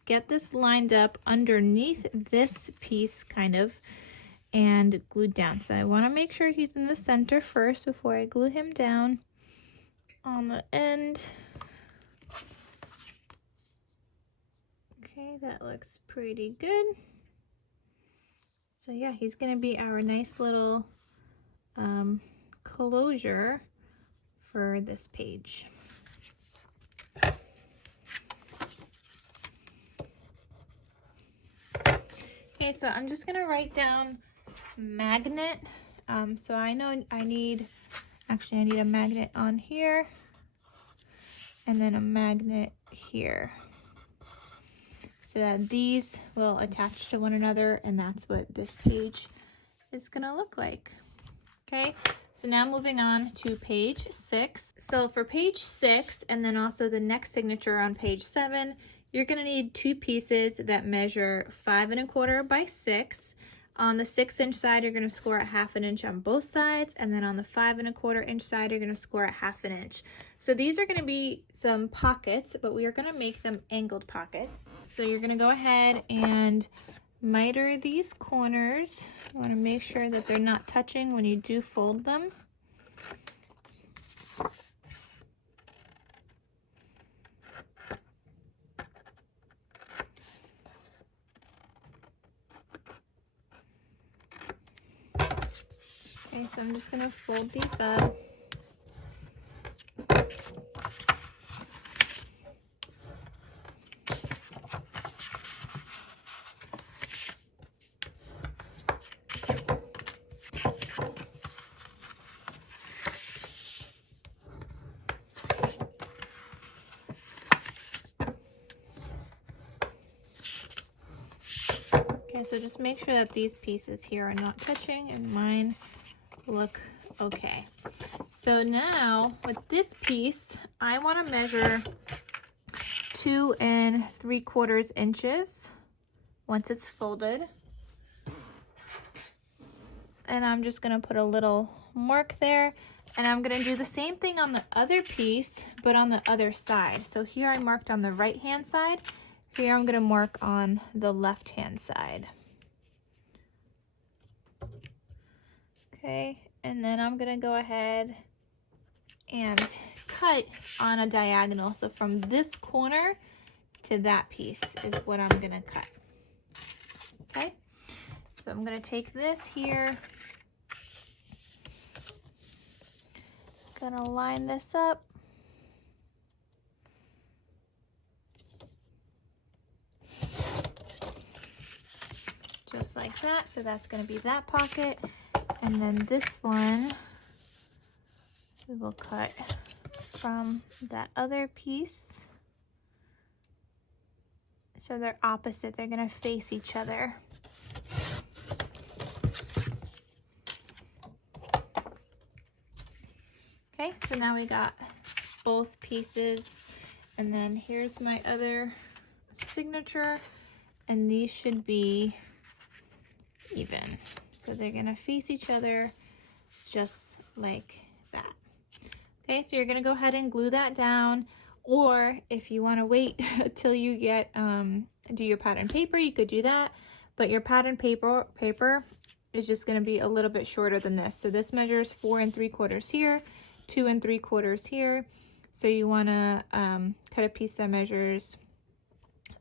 get this lined up underneath this piece kind of and glued down. So I wanna make sure he's in the center first before I glue him down on the end. Okay, that looks pretty good. So yeah, he's gonna be our nice little closure for this page. Okay, so I'm just gonna write down magnet. So I know I need a magnet on here and then a magnet here, so that these will attach to one another, and that's what this page is gonna look like. Okay, so now moving on to page 6. So for page 6, and then also the next signature on page 7, you're gonna need 2 pieces that measure 5 1/4 by 6. On the 6 inch side, you're gonna score at 1/2 inch on both sides, and then on the 5 1/4 inch side, you're gonna score at 1/2 inch. So these are gonna be some pockets, but we are gonna make them angled pockets. So you're gonna go ahead and miter these corners. You wanna make sure that they're not touching when you do fold them. Okay, so I'm just gonna fold these up. Okay, so just make sure that these pieces here are not touching, and mine look okay. So now with this piece, I want to measure 2 3/4 inches once it's folded. And I'm just going to put a little mark there, and I'm going to do the same thing on the other piece, but on the other side. So here I marked on the right hand side. Here I'm going to mark on the left hand side. Okay, and then I'm gonna go ahead and cut on a diagonal. So from this corner to that piece is what I'm gonna cut. Okay, So I'm gonna take this here, gonna line this up. Just like that, so that's gonna be that pocket. And then this one, we will cut from that other piece. So they're opposite, they're gonna face each other. Okay, so now we got both pieces. And then here's my other signature, and these should be even. So they're gonna face each other just like that. Okay, so you're gonna go ahead and glue that down, or if you wanna wait until you get, do your pattern paper, you could do that, but your pattern paper is just gonna be a little bit shorter than this. So this measures 4 3/4 here, 2 3/4 here. So you wanna cut a piece that measures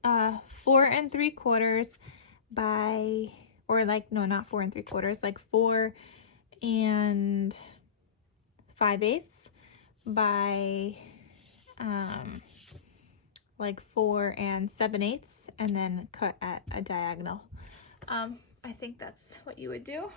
4 3/4 by, or like, no, not 4 3/4, like 4 5/8 by like 4 7/8, and then cut at a diagonal. I think that's what you would do.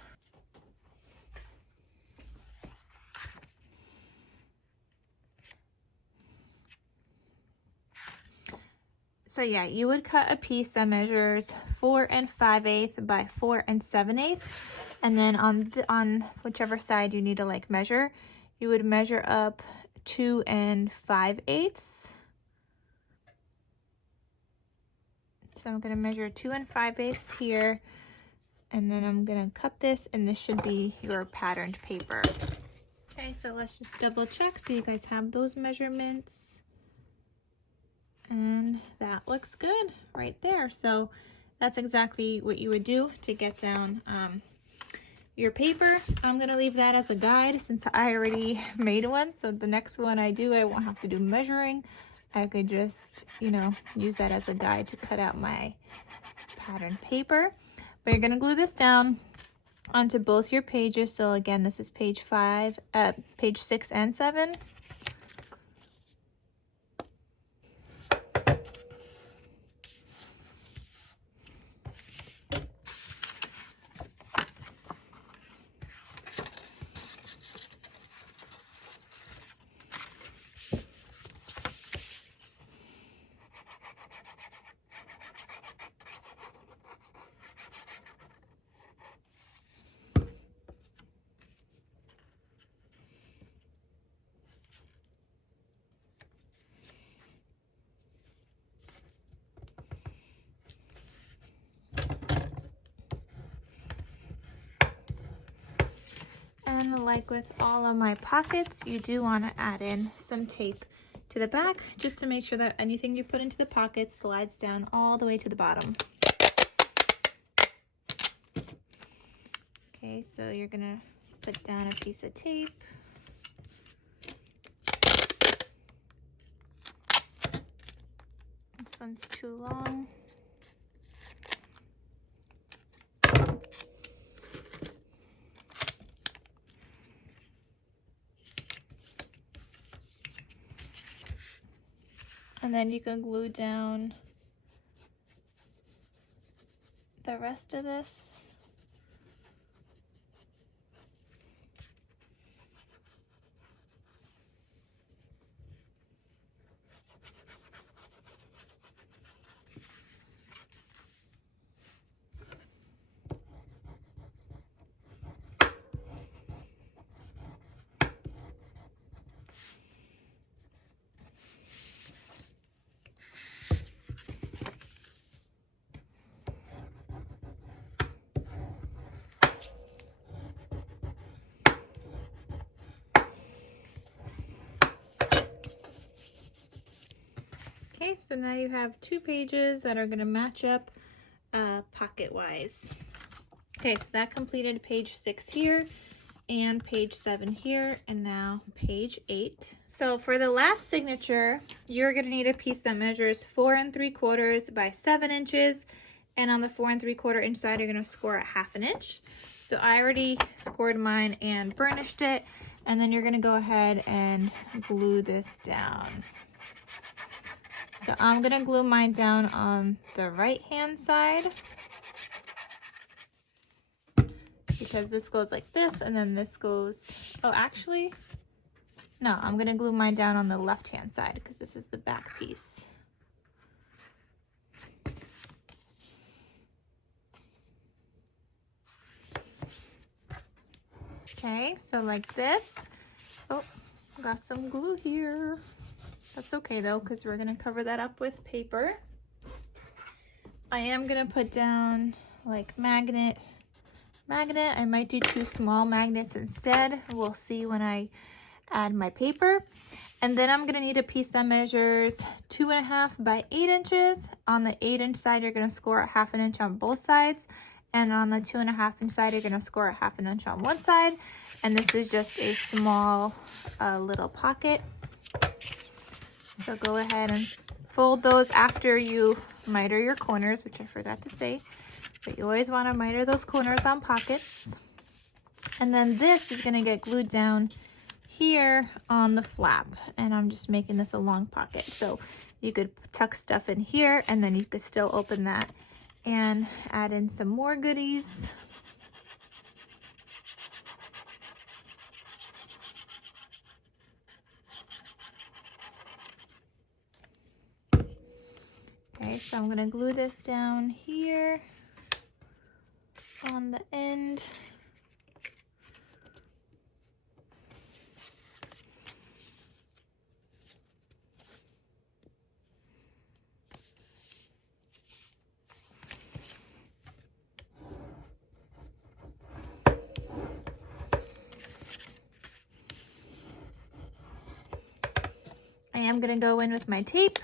So yeah, you would cut a piece that measures 4 5/8 by 4 7/8, and then on whichever side you need to like measure, you would measure up 2 5/8. So I'm gonna measure 2 5/8 here, and then I'm gonna cut this, and this should be your patterned paper. Okay, so let's just double check so you guys have those measurements. And that looks good right there. So that's exactly what you would do to get down your paper. I'm gonna leave that as a guide since I already made one. So the next one I do, I won't have to do measuring. I could just, you know, use that as a guide to cut out my pattern paper. But you're gonna glue this down onto both your pages. So again, this is page 6 and 7. And like with all of my pockets, you do want to add in some tape to the back just to make sure that anything you put into the pocket slides down all the way to the bottom. Okay, so you're gonna put down a piece of tape. This one's too long. And then you can glue down the rest of this. Okay, so now you have 2 pages that are going to match up pocket wise. Okay, so that completed page 6 here and page 7 here, and now page 8. So for the last signature, you're going to need a piece that measures 4 3/4 by 7 inches And on the 4 3/4 inch side, you're gonna score at 1/2 inch. So I already scored mine and burnished it. And then you're gonna go ahead and glue this down. So I'm gonna glue mine down on the right-hand side, because this goes like this, and then this goes, oh, actually, no, I'm gonna glue mine down on the left-hand side because this is the back piece. Okay, so like this. Oh, got some glue here. That's okay though, because we're gonna cover that up with paper. I am gonna put down like magnet. I might do 2 small magnets instead. We'll see when I add my paper. And then I'm gonna need a piece that measures 2.5 by 8 inches. On the 8-inch side, you're gonna score at 1/2 inch on both sides. And on the 2.5 inch side, you're gonna score at 1/2 inch on one side. And this is just a small little pocket. So go ahead and fold those after you miter your corners, which I forgot to say. But you always want to miter those corners on pockets. And then this is going to get glued down here on the flap. And I'm just making this a long pocket. So you could tuck stuff in here, and then you could still open that and add in some more goodies. Okay, so I'm going to glue this down here on the end. I am going to go in with my tape.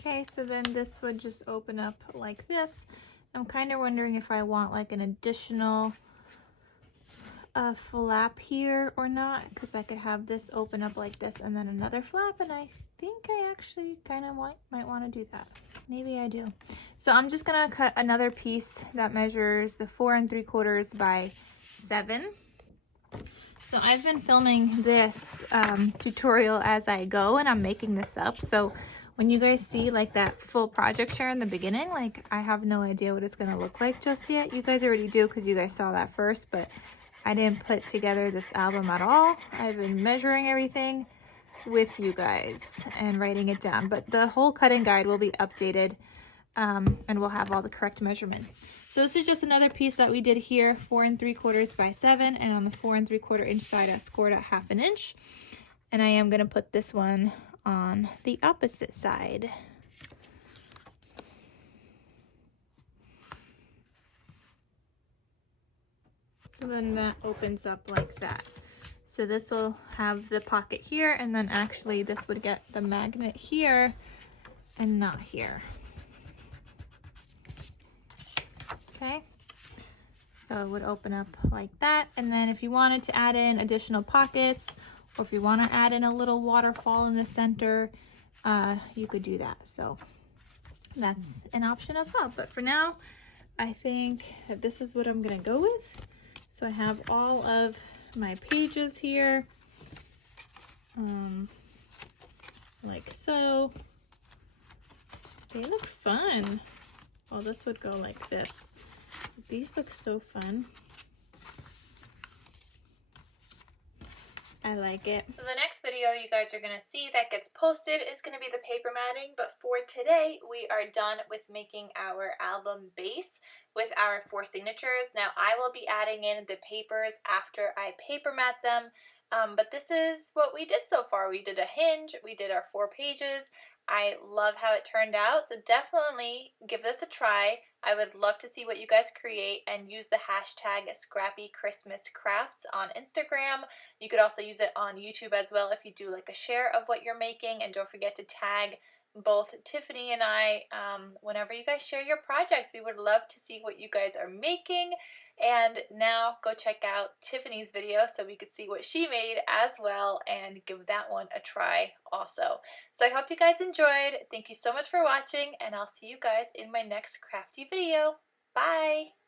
Okay, so then this would just open up like this. I'm kind of wondering if I want like an additional flap here or not, because I could have this open up like this and then another flap, and I think I actually kind of might want to do that. Maybe I do. So I'm just gonna cut another piece that measures the 4 3/4 by 7. So I've been filming this tutorial as I go, and I'm making this up. So when you guys see like that full project share in the beginning, like I have no idea what it's gonna look like just yet. You guys already do because you guys saw that first, but I didn't put together this album at all. I've been measuring everything with you guys and writing it down, but the whole cutting guide will be updated and we'll have all the correct measurements. So this is just another piece that we did here, 4 3/4 by 7, and on the 4 3/4 inch side I scored at 1/2 inch. And I am gonna put this one on the opposite side. So then that opens up like that. So this will have the pocket here, and then actually this would get the magnet here and not here. Okay, so it would open up like that. And then if you wanted to add in additional pockets, or if you want to add in a little waterfall in the center, you could do that. So that's an option as well. But for now, I think that this is what I'm gonna go with. So I have all of my pages here, like so. They look fun. Well, this would go like this. These look so fun. I like it. So the next video you guys are going to see that gets posted is going to be the paper matting, but for today we are done with making our album base with our 4 signatures. Now I will be adding in the papers after I paper mat them, but this is what we did so far. We did a hinge, we did our 4 pages. I love how it turned out, so definitely give this a try. I would love to see what you guys create, and use the hashtag #ScrappyChristmasCrafts on Instagram. You could also use it on YouTube as well if you do like a share of what you're making, and don't forget to tag both Tiffany and I whenever you guys share your projects. We would love to see what you guys are making. And now go check out Tiffany's video so we could see what she made as well, and give that one a try also. So I hope you guys enjoyed. Thank you so much for watching, and I'll see you guys in my next crafty video. Bye!